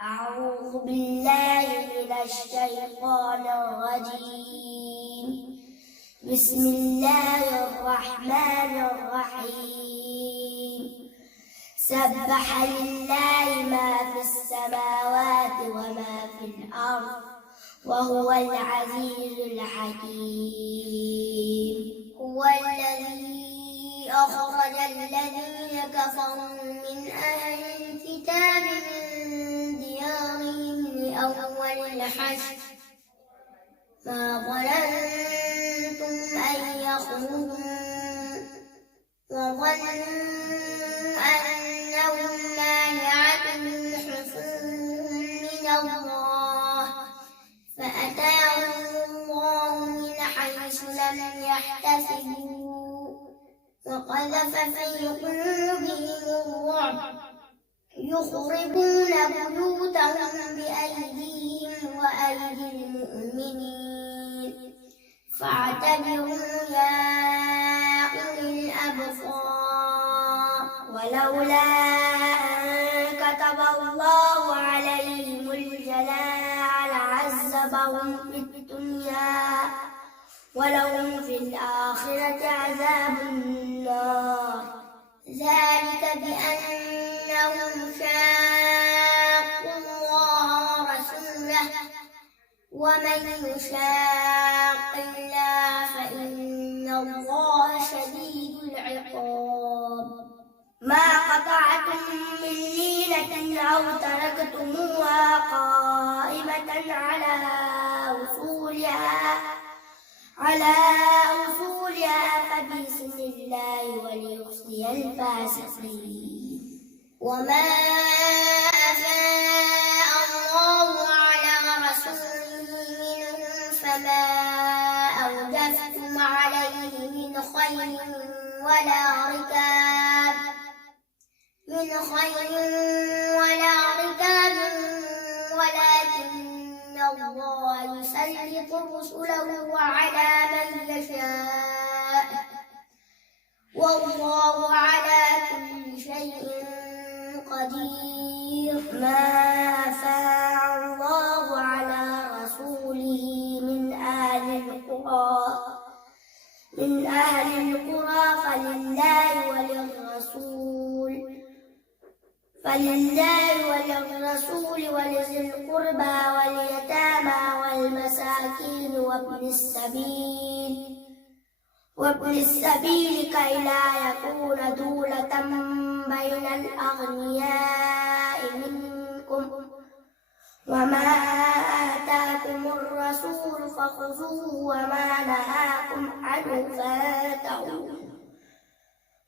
أعوذ بالله من الشيطان الرجيم. بسم الله الرحمن الرحيم. سبح لله ما في السماوات وما في الأرض وهو العزيز الحكيم. هو الذي أخرج الذين كفروا من أهل الكتاب من ديارهم لأول الحشر ما ظننتم أن يخرجوا وظنوا أنهم مانعتهم حصونهم من الله فأتاهم الله من حيث لم يحتسبوا وقذف في قلوبهم الرعب يخربون بيوتهم بأيديهم وأيدي المؤمنين فاعتبروا يا أولي الأبصار. ولولا أن كتب الله عليهم الجلاء لعذبهم في الدنيا ولهم في الآخرة عذاب النار. ذلك بأنهم شاقوا الله ورسوله ومن يشاق الله فإن الله شديد العقاب. ما قطعتم من لينة أو تركتموها قائمة على أصولها فبإذن الله وليخزي الفاسقين. وما أفاء الله على رسوله منهم فما أوجفتم عليه من خيل ولا ركاب ولكن الله يسلط رسله على من يشاء والله على كل شيء قدير. ما أفاء الله على رسوله من أهل القرى فلله وللرسول ولذي القربى واليتامى والمساكين وابن السبيل كي لا يكون دولة بين الأغنياء منكم. وما آتاكم الرسول فخذوه وما نهاكم عنه فانتهوا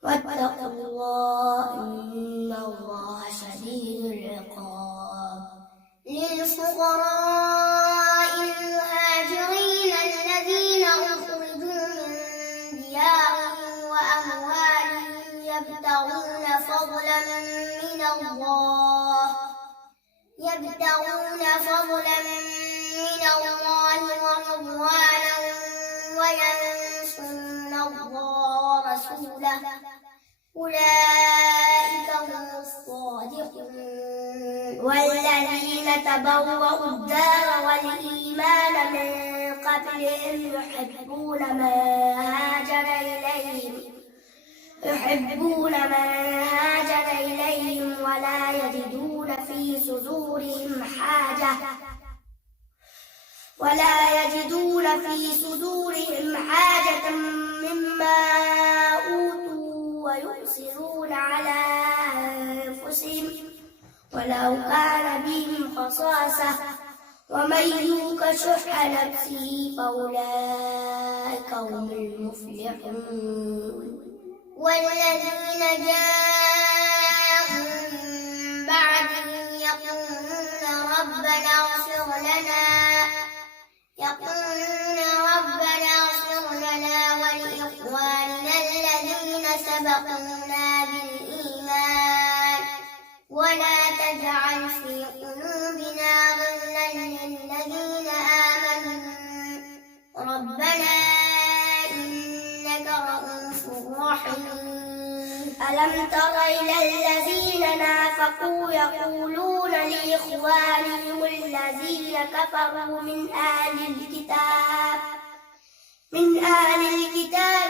واتقوا الله إن الله شديد العقاب. للفقراء المهاجرين الذين أخرجوا من ديارهم وأموالهم يبتغون فضلا من الله ورضوانا وينصرون الله ورسوله أولئك هم الصادقون. والذين تبوأوا الدار والإيمان من قبلهم يحبون من هاجر إليهم ولا يجدون في صدورهم حاجة مما أوتوا ويؤثرون على أنفسهم ولو كان بهم خصاصة ومن يوق شح نفسه فأولئك هم المفلحون. والذين جاءوا من بعدهم يقولون ربنا اغفر لنا ولإخواننا الذين سبقونا بالإيمان ولا تجعل في قلوبنا غلا للذين آمنوا ربنا إنك رؤوف رحيم. ألم تر إلى الذين نافقوا يقولون لإخوانهم الذين كفروا من أهل الكتاب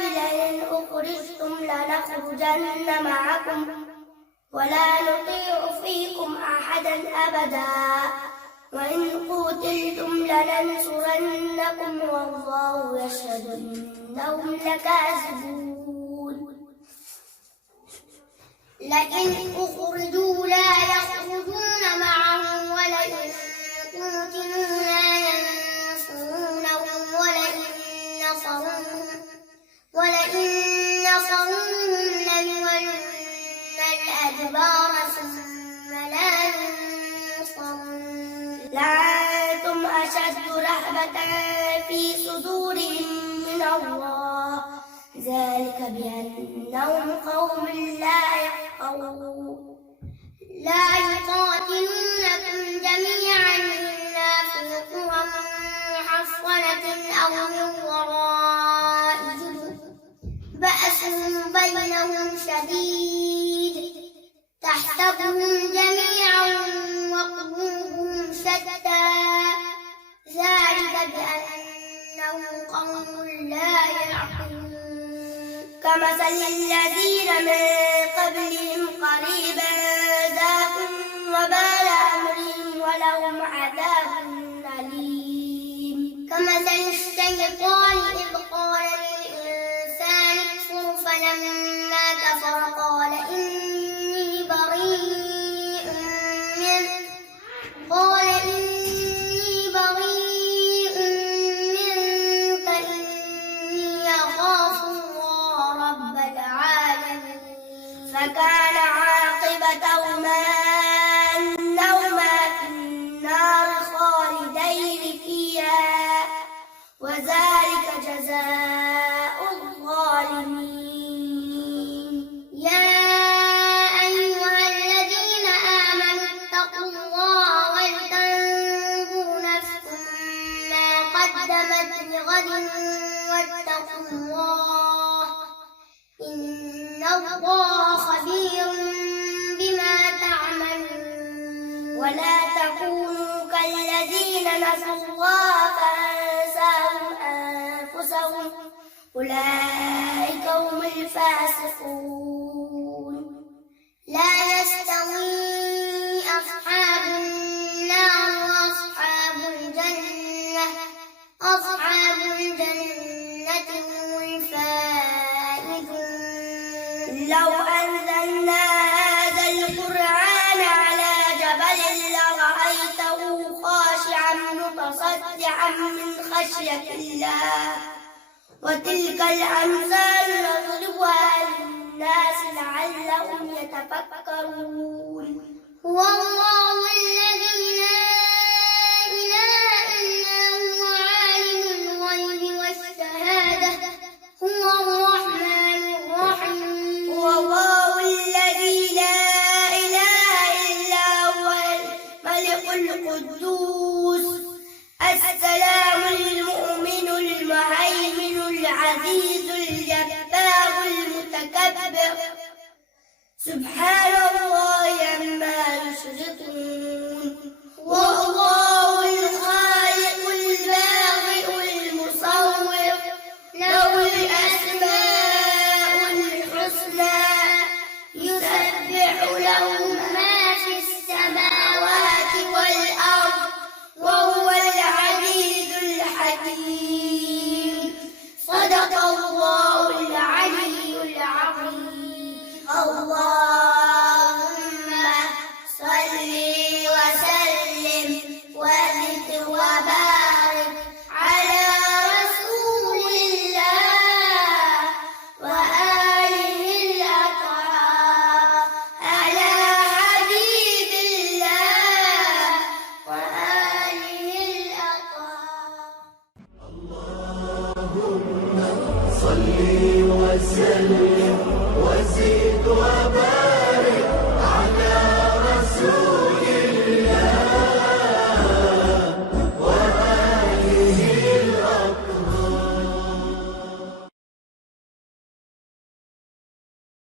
لئن أخرجتم لنخرجن معكم ولا نطيع فيكم أحدا أبدا وإن قتلتم لننصرنكم والله يشهد إنهم لكاذبون لئن أخرجوا لا يخرجون معهم ولئن قتلوا لا ينصرونهم ولئن نصروهم ليولن الأدبار ثم لا ينصرون لأنتم أشد رهبة في صدورهم من الله ذلك بأنهم قوم لا يفقهون لا يقاتلونكم جميعا إلا في قرى محصنة أو من وراء جدر بأس بينهم شديد تحسبهم جميعا وقلوبهم شتى ذلك بأنهم قوم لا يعقلون كمثل الذين من قبلهم قريبا ذاقوا وبال أمرهم ولهم عذاب أليم كمثل الشيطان إذ قال للإنسان اكفر فلما كفر قال إني بريء منك إني أخاف الله رب العالمين فكان عاقبتهما أنهما في النار خالدين فيها وذلك جزاء الظالمين يا أيها الذين آمنوا اتقوا الله ولتنظر نفس ما قدمت لغد واتقوا الله إن الله خبير بما تعملون ولا تكونوا كالذين نسوا الله فأنساهم أنفسهم أولئك هم الفاسقون لا يستوي أصحاب النار وأصحاب الجنة هم الفائزون لو أنزلنا هذا القرآن على جبل لرأيته خاشعا متصدعا من خشية الله وتلك الأمثال نضربها للناس لعلهم يتفكرون هو الله الذي لا إله إلا هو عالم الغيب والشهادة هو الرحمن الرحيم هو الله الذي لا إله إلا هو الملك القدوس السلام المؤمن المهيمن العزيز الجبار المتكبر سبحان